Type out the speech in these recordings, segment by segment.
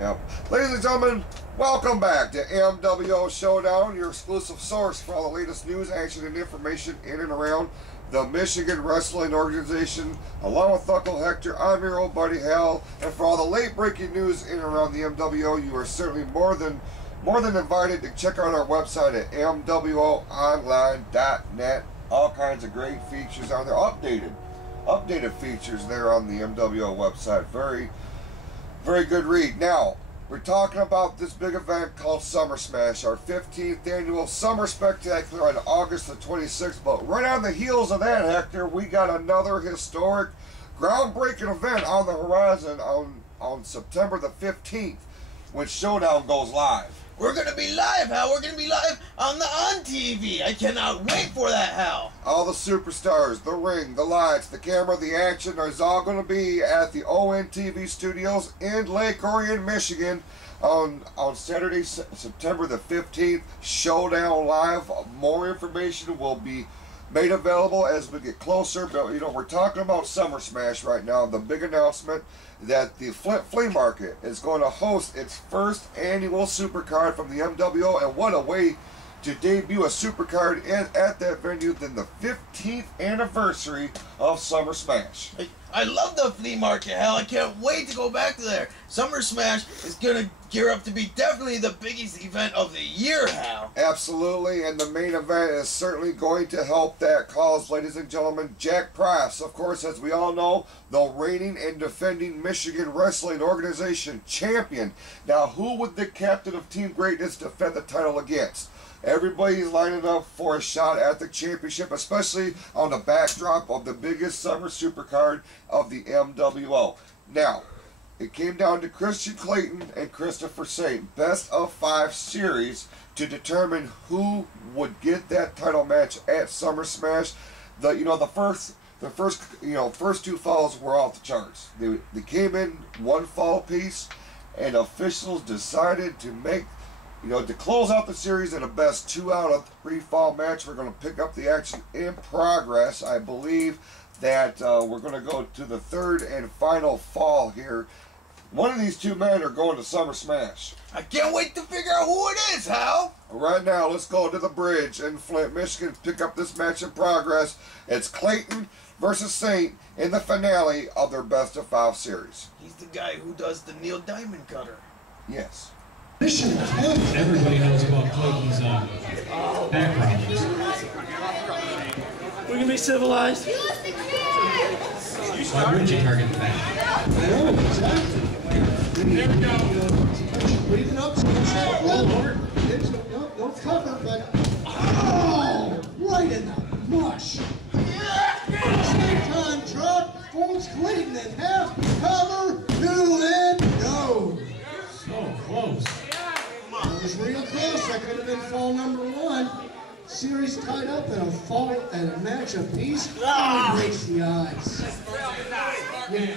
Yep. Ladies and gentlemen, welcome back to MWO Showdown, your exclusive source for all the latest news, action, and information in and around the Michigan Wrestling Organization. Along with Uncle Hector, I'm your old buddy Hal, and for all the late-breaking news in and around the MWO, you are certainly more than invited to check out our website at MWOonline.net. All kinds of great features on there, updated features there on the MWO website. Very good read. Now, we're talking about this big event called SummerSmash, our 15th annual Summer Spectacular on August the 26th. But right on the heels of that, Hector, we got another historic, groundbreaking event on the horizon on September the 15th, when Showdown goes live. We're going to be live, Hal. We're going to be live on TV. I cannot wait for that, Hal. All the superstars, the ring, the lights, the camera, the action is all going to be at the ONTV studios in Lake Orion, Michigan on Saturday, September the 15th. Showdown live. More information will be made available as we get closer, but you know, we're talking about SummerSmash right now. The big announcement that the Flint Flea Market is going to host its first annual supercard from the MWO, and what a way to debut a supercard at that venue than the 15th anniversary of SummerSmash. I love the flea market, Hal. I can't wait to go back to there. SummerSmash is going to gear up to be definitely the biggest event of the year, Hal. Absolutely, and the main event is certainly going to help that cause, ladies and gentlemen. Jack Price, of course, as we all know, the reigning and defending Michigan Wrestling Organization champion. Now, who would the captain of Team Greatness defend the title against? Everybody's lining up for a shot at the championship, especially on the backdrop of the biggest summer supercard of the MWO. Now, it came down to Kristian Klayton and Christopher Saint, best of 5 series, to determine who would get that title match at SummerSmash. The first 2 falls were off the charts. They came in one fall piece, and officials decided to make, to close out the series in a best 2 out of 3 fall match. We're going to pick up the action in progress. I believe that we're going to go to the 3rd and final fall here. One of these 2 men are going to SummerSmash. I can't wait to figure out who it is, Hal. Right now, let's go to the bridge in Flint, Michigan, pick up this match in progress. It's Klayton versus Saint in the finale of their best of 5 series. He's the guy who does the Neil Diamond Cutter. Yes. Everybody knows about Clayton's background. We're gonna be civilized. Why wouldn't you target the back? There we go. Breathing up, roll over. No cover, but right in the mush. Same drop, folds Klayton in half, cover, 2 and no. So close. That was real close. That could have been fall number 1. Series tied up in a fall and a match apiece. Breaks the odds. Yeah.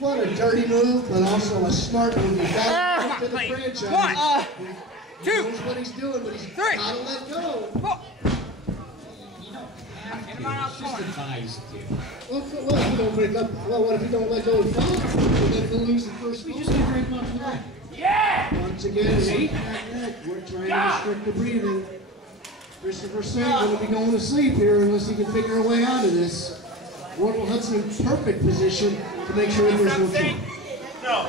What a dirty move, but also a smart move. He's got to the franchise. 1, 2, he knows what he's doing, but he's 3. got to let go. It's just a ties kid. Well, if you don't break up, what if you don't let go of the fall? Then he'll lose the first fall. We just need to break one from that. Yeah! Once again, we're trying to restrict the breathing. Christopher Saint going to be going to sleep here unless he can figure a way out of this. Wardle Hudson in perfect position to make sure there's no kick. No.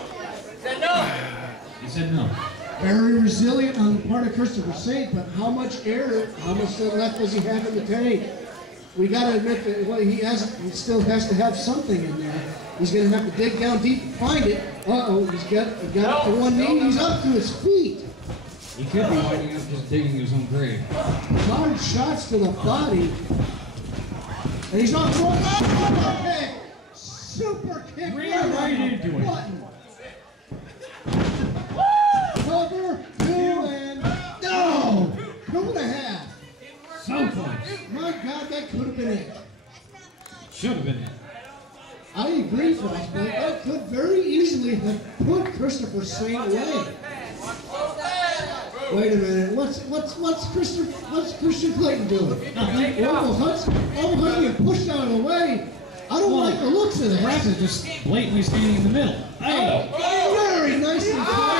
Said no. He said no. Very resilient on the part of Christopher Saint, but how much air, how much left does he have in the tank? We got to admit that he still has to have something in there. He's going to have to dig down deep and find it. Uh-oh, he's got up to one knee. He's up to his feet. He could be winding up just digging his own grave. Hard shots to the body. And he's on one. Super kick. Right into it. Button. Cover, 2 and no! 2.5. So close. My God, that could have been it. Should have been it. I agree, Frostbite. That could very easily have put Christopher Saint away. Wait a minute. What's Kristian Klayton doing? Orville Hudson getting pushed out of the way. I don't like the looks of that. Perhaps it's just blatantly standing in the middle. Hey! Very nicely done.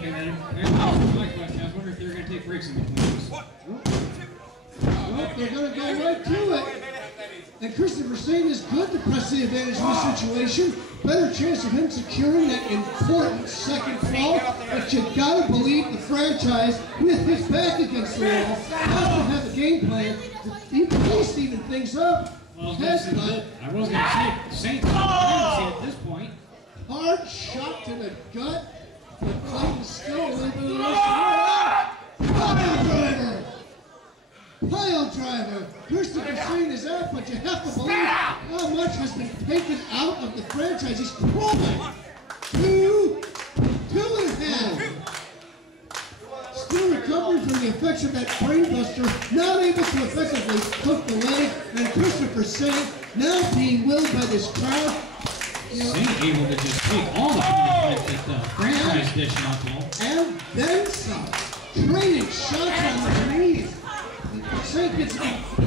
Okay, then. My question, I was wondering if they were going to take breaks in between this. Well, they're going to go right to it. And Christopher Saint is good to press the advantage in this situation. Better chance of him securing that important second fall. But you gotta believe the franchise, with his back against the wall, has to have a game plan to at least even things up. Well, I was going to say, Saint at this point. Hard shot to the gut, but Klayton still a little bit of the Pile driver! Pile driver! Christopher Saint is out, but you have to believe how much has been taken out of the franchise. He's crawling. 2 2.5. Still recovering from the effects of that brainbuster, not able to effectively hook the leg, and Christopher Saint now being willed by this crowd. Saint able to just take all the punishment that the franchise dishing out to him. And then some. Trading shots on the knees. Saint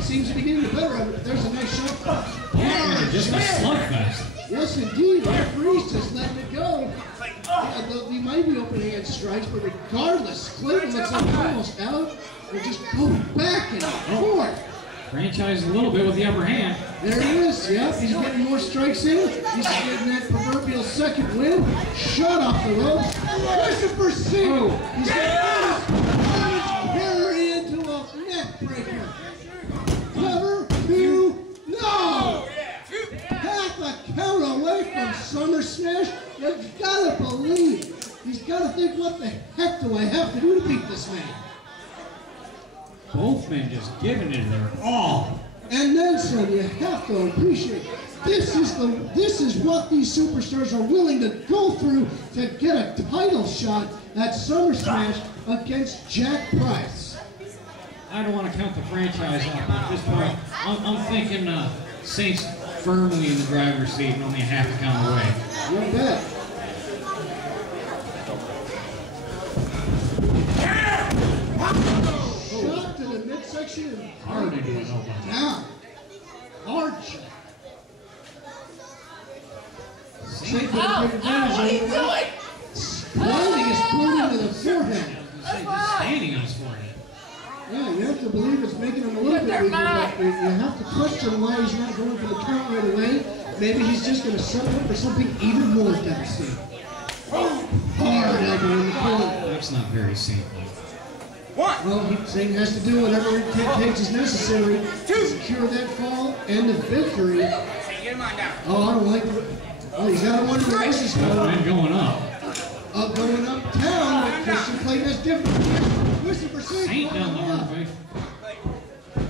seems to be getting the better of it. There's a nice shot. Yeah, just a slugfest. Yes, indeed. The referee's just letting it go. He might be open hand strikes, but regardless, Klayton looks like almost out. They're just going back and forth. Franchise a little bit with the upper hand. There he is. Yep, he's getting more strikes in. He's getting that proverbial second win. Shot off the ropes. Christopher Saint. He's got carry into a neck breaker. Cover 2. No! Half a count away from SummerSmash. You've got to believe. He's got to think, what the heck do I have to do to beat this man? Both men just giving it their all. And then some. You have to appreciate this is what these superstars are willing to go through to get a title shot at SummerSmash against Jack Price. I don't want to count the franchise out, but at this point, I'm thinking Saint's firmly in the driver's seat and only a half a count away. You bet. Shot to the midsection and Hard into his elbow. down. Hard shot. Saint with a good advantage over there. Landing his foot into the forehead. Just standing on his forehead. Yeah, you have to believe it's making him a little bit weaker, but you have to question why he's not going for the count right away. Maybe he's just going to set up for something even more devastating. Hard elbow in the corner. That's not very Saint-like. Well, Saint has to do whatever it takes is necessary to secure that fall and the victory. Oh, I don't like it. Oh, he's got to wonder where this is going. And going up. Going uptown, but Kristian Klayton has different. Christopher Saint down the hard way.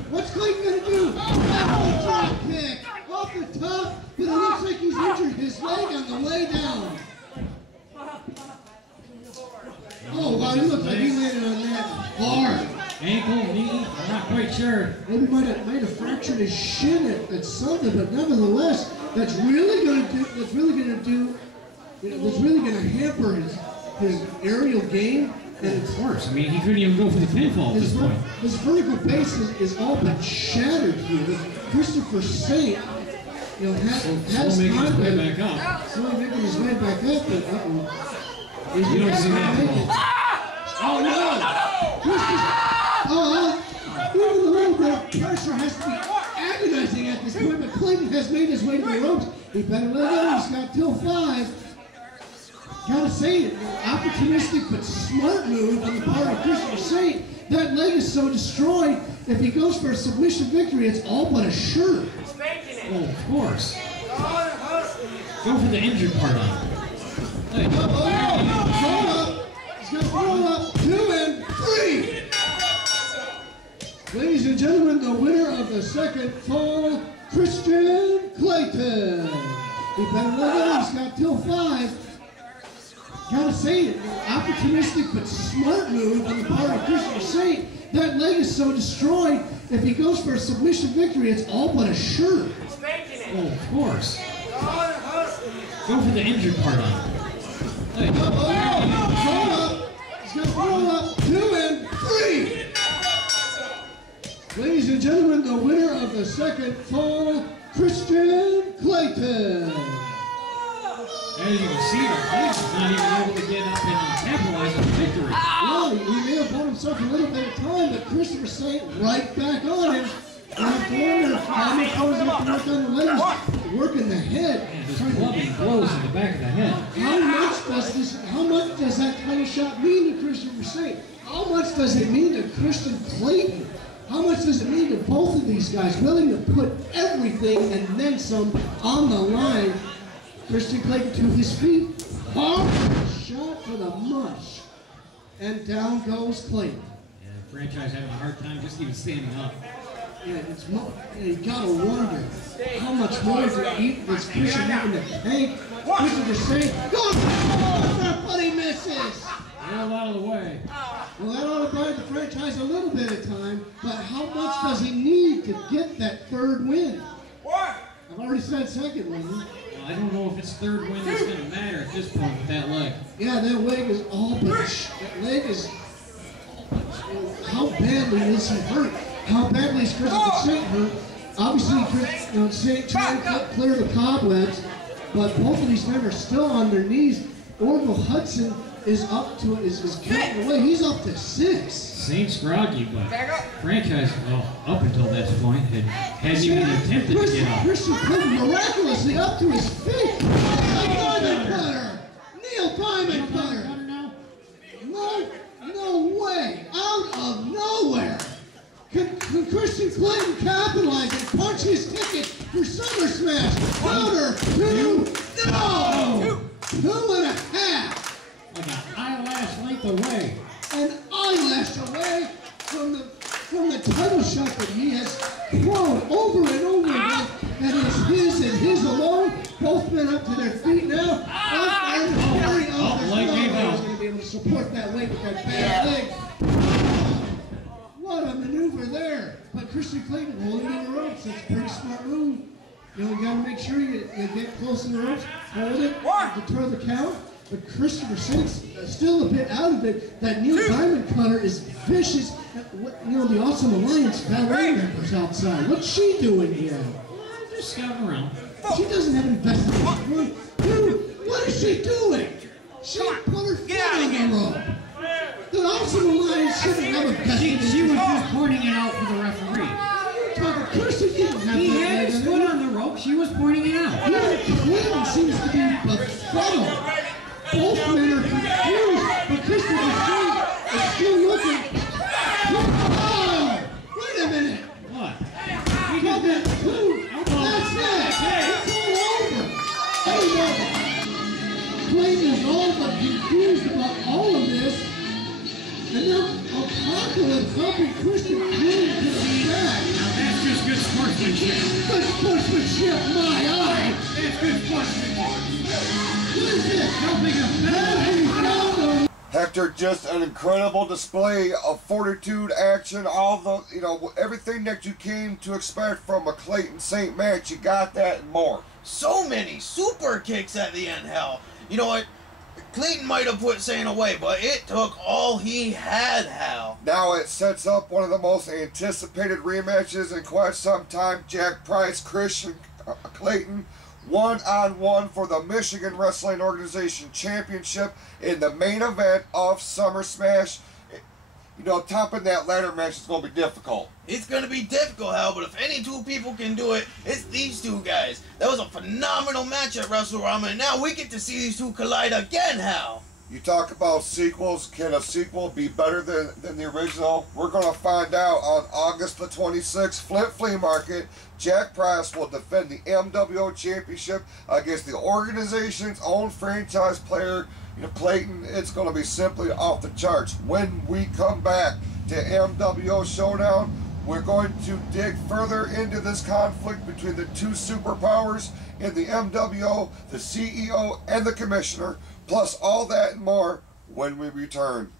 What's Klayton going to do? Oh, drop kick off the top, but it looks like he's injured his leg on the way down. Oh, wow, it looks like he landed on that hard. Ankle, knee, I'm not quite sure. Maybe might have fractured his shin at something, but nevertheless, that's really going to hamper his aerial game. And Of course, I mean, he couldn't even go for the pinfall at this point. His vertical base is all but shattered here. Christopher Saint, has making his way confidence. back up. Slowly making his way back up, but You don't see that at all. Oh no! Even a little bit of pressure has to be agonizing at this point, but Klayton has made his way to the ropes. He better let go. He's got till 5. Gotta say it, opportunistic but smart move on the part of Christopher Saint. That leg is so destroyed. If he goes for a submission victory, it's all but assured. Oh, of course. Go for the injured part on it. Hey. Throw up. He's gonna throw up 2 and 3. Ladies and gentlemen, the winner of the second fall, Kristian Klayton. He better let go. He's got till 5. Gotta say it, opportunistic but smart move on the part of Christopher Saint. That leg is so destroyed. If he goes for a submission victory, it's all but assured. Oh, of course. Go for the injured part on it. Hey. Throw up. He's gonna throw up 2 and 3. Ladies and gentlemen, the winner of the second fall, Kristian Klayton. As you can see, the Blaze is not even able to get up and capitalize on the victory. Well, he may have bought himself a little bit of time, but Christopher Saint right back on him. And I'm wondering how many powers have to work on the legs, working the head. And just clubbing blows in the back of the head. How much does that title shot mean to Christopher Saint? How much does it mean to Kristian Klayton? How much does it mean to both of these guys willing to put everything and then some on the line? Kristian Klayton to his feet. Hard shot for the mush. And down goes Klayton. Yeah, the franchise having a hard time just even standing up. Yeah, you gotta wonder how much more does Kristian have in the tank? Christopher Saint goes for but he misses. Rolled out of the way. Well, that ought to buy the franchise a little bit of time, but how much does he need to get that third win? I've already said second win. Well, I don't know if it's third win that's going to matter at this point with that leg. Yeah, that leg is all but that leg is. How badly is he hurt? How badly is Christopher Saint hurt? Obviously, Saint trying to clear the cobwebs, but both of these men are still on their knees. Orville Hudson is up to is counting away. He's up to 6. Saint's groggy, but franchise, well, up until this point, hadn't even attempted to get up. Kristian Klayton miraculously up to his feet. Diamond cutter! Neil Diamond cutter! No way! Out of nowhere! Can Kristian Klayton capitalize and punch his ticket for SummerSmash? Counter 2, no! 2.5! Like an eyelash length away. An eyelash away from the title shot that he has thrown over and over again. That is his and his alone. Both men up to their feet now. And Harry leg gave is out. going to be able to support that leg with that bad leg. What a maneuver there. But Kristian Klayton holding in the ropes. That's a pretty smart move. You got to make sure you get close to the ropes, hold it, deter the count. But Christopher Saint's still a bit out of it. That Neil Diamond cutter is vicious. The Awesome Alliance valet members outside. What's she doing here? Just scouting around. She doesn't have any vested interest. Dude, what is she doing? She put her foot on the rope. The Awesome Alliance shouldn't have a vested interest. She was just pointing it out for the referee. Christian didn't have He had his foot on the rope. She was pointing it out. Klayton seems to be befuddled. Both men are confused, but Christopher Saint is still looking. Oh! Wait a minute! What? He got that two. That's it! It's all over! Klayton is all but confused about all of this. And now Apocalypse helping Kristian Klayton to the back. Now that's just good sportsmanship. Good sportsmanship, my eye! That's good sportsmanship. What is this? Helping a Hector, just an incredible display of fortitude, action, all the, everything that you came to expect from a Klayton Saint match. You got that and more. So many super kicks at the end, hell. You know what? Klayton might have put Saint away, but it took all he had, Hal. Now it sets up one of the most anticipated rematches in quite some time. Jack Price, Kristian Klayton, one-on-one for the Michigan Wrestling Organization Championship in the main event of SummerSmash. Topping that ladder match is going to be difficult. It's going to be difficult, Hal, but if any two people can do it, it's these two guys. That was a phenomenal match at WrestleRama, and now we get to see these two collide again, Hal. You talk about sequels. Can a sequel be better than the original? We're going to find out on August the 26th, Flint Flea Market. Jack Price will defend the MWO Championship against the organization's own franchise player, Klayton. It's going to be simply off the charts. When we come back to MWO Showdown, we're going to dig further into this conflict between the two superpowers in the MWO, the CEO and the commissioner, plus all that and more when we return.